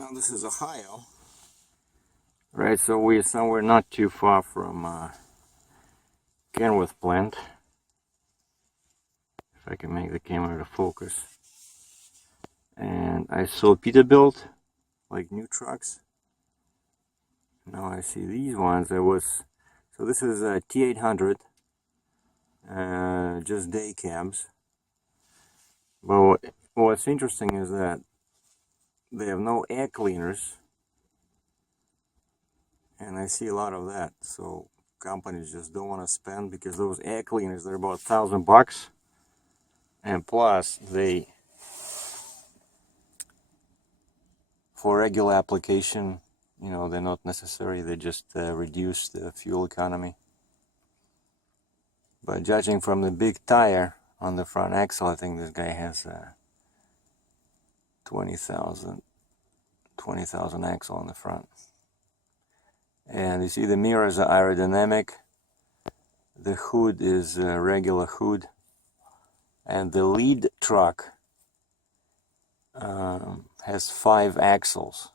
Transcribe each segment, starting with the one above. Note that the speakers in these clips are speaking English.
Now this is Ohio. Right, so we're somewhere not too far from Kenworth plant. If I can make the camera to focus. And I saw Peterbilt, like new trucks. Now I see these ones. So this is a T800, just day cabs. But what's interesting is that they have no air cleaners. And I see a lot of that, so companies just don't want to spend, because those air cleaners, they're about $1,000, and plus for regular application, they're not necessary. They just reduce the fuel economy. But judging from the big tire on the front axle, I think this guy has 20,000 axle on the front. And you see the mirrors are aerodynamic. The hood is a regular hood. And the lead truck has 5 axles.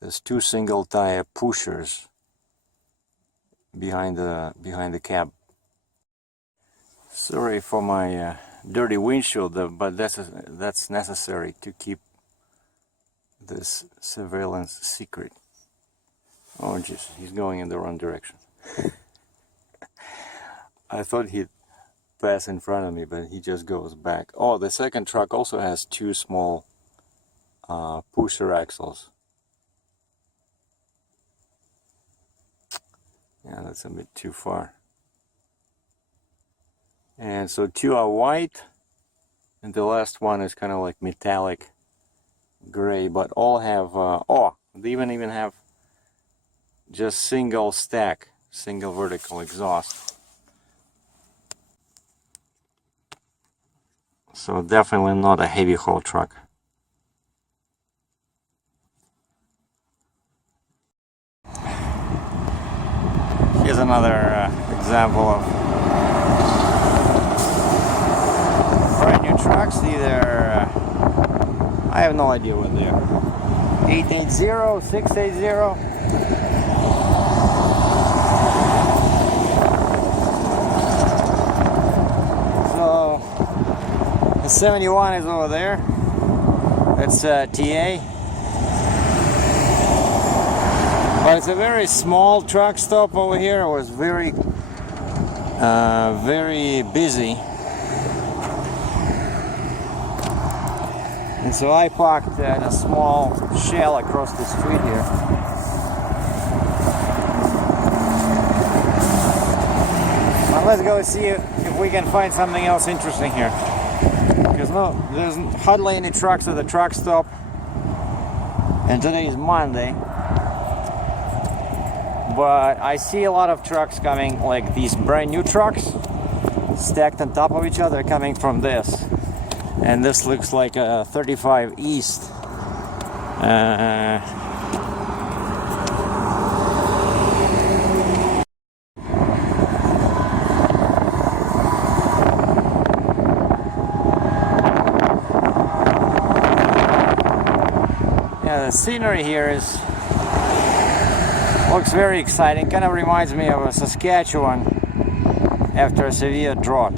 There's 2 single tire pushers behind the cab. Sorry for my dirty windshield, but that's necessary to keep this surveillance secret. Oh jeez, he's going in the wrong direction. I thought he'd pass in front of me, but he just goes back. Oh, the second truck also has 2 small pusher axles. Yeah, that's a bit too far. And so 2 are white, and the last one is kind of like metallic gray, but all have, they even have just single stack, single vertical exhaust. So definitely not a heavy haul truck. Here's another example of brand new trucks. Either I have no idea what they are. 880, 680. The 71 is over there. That's TA. But it's a very small truck stop over here. It was very busy. And so I parked in a small shell across the street here. Well, let's go see if we can find something else interesting here. Because there's hardly any trucks at the truck stop, and today is Monday. But I see a lot of trucks coming, like these brand new trucks stacked on top of each other, coming from this. And this looks like a 35 East. The scenery here looks very exciting. Kind of reminds me of Saskatchewan after a severe drought.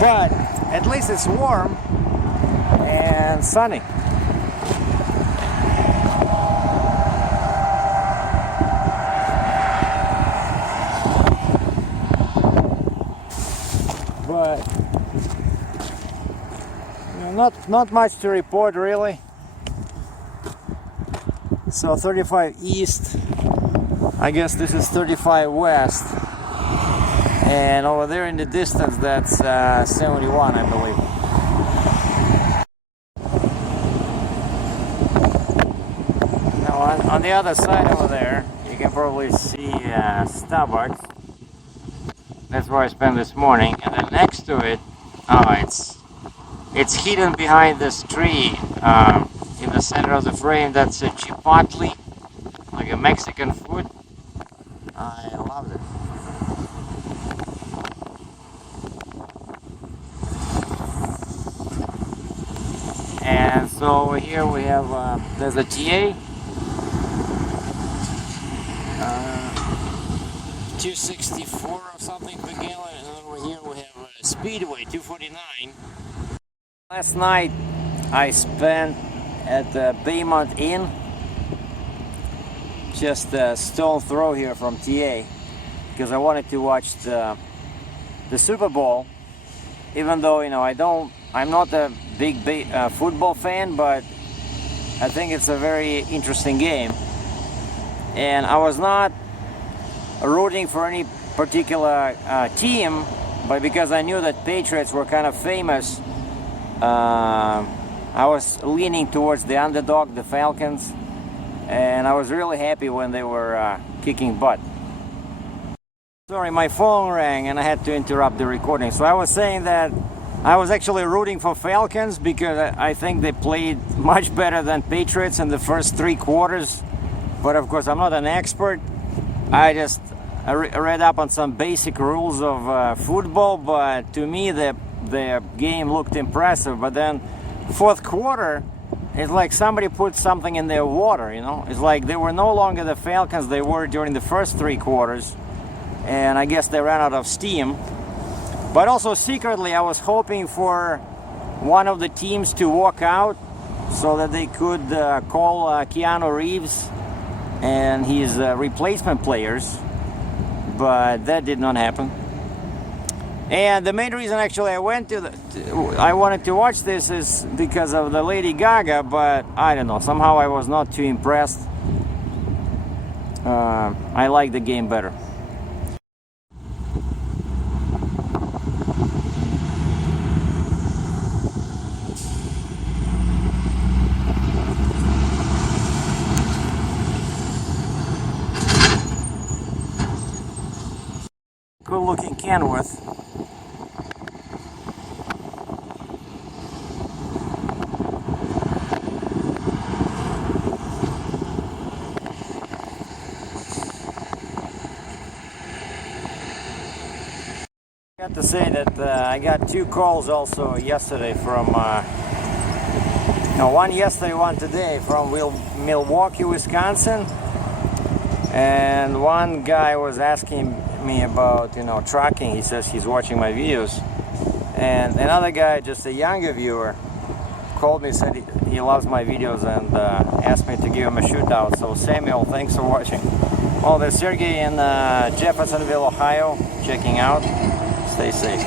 But at least it's warm and sunny. But not much to report really. So 35 East, I guess this is 35 West, and over there in the distance that's 71, I believe. Now on the other side over there you can probably see Starbucks. That's where I spent this morning, and then next to it, it's hidden behind this tree in the center of the frame. That's a chipotle, like a Mexican food. I love it. So over here we have, there's a TA. 264 or something per gallon, and over here we have a Speedway 249. Last night I spent at the Baymont Inn, just a stone throw here from TA, because I wanted to watch the Super Bowl. Even though, you know, I'm not a big football fan, but I think it's a very interesting game. And I was not rooting for any particular team, but because I knew that Patriots were kind of famous, I was leaning towards the underdog, the Falcons, and I was really happy when they were kicking butt. Sorry, my phone rang and I had to interrupt the recording. So I was saying that I was actually rooting for Falcons because I think they played much better than Patriots in the first 3 quarters. But of course, I'm not an expert. I just read up on some basic rules of football, but to me the game looked impressive. But then 4th quarter, it's like somebody put something in their water, you know? It's like they were no longer the Falcons they were during the first 3 quarters. And I guess they ran out of steam. But also secretly I was hoping for one of the teams to walk out so that they could call Keanu Reeves and his replacement players, but that did not happen. And the main reason actually I wanted to watch this is because of the Lady Gaga, but I don't know, somehow I was not too impressed. I like the game better. Good looking Kenworth. I got to say that I got 2 calls also yesterday from, one yesterday, one today, from Milwaukee, Wisconsin. And one guy was asking me about, trucking. He says he's watching my videos. And another guy, just a younger viewer, called me, said he loves my videos, and asked me to give him a shootout. So Samuel, thanks for watching. Well, there's Sergey in Jeffersonville, Ohio, checking out. Stay safe.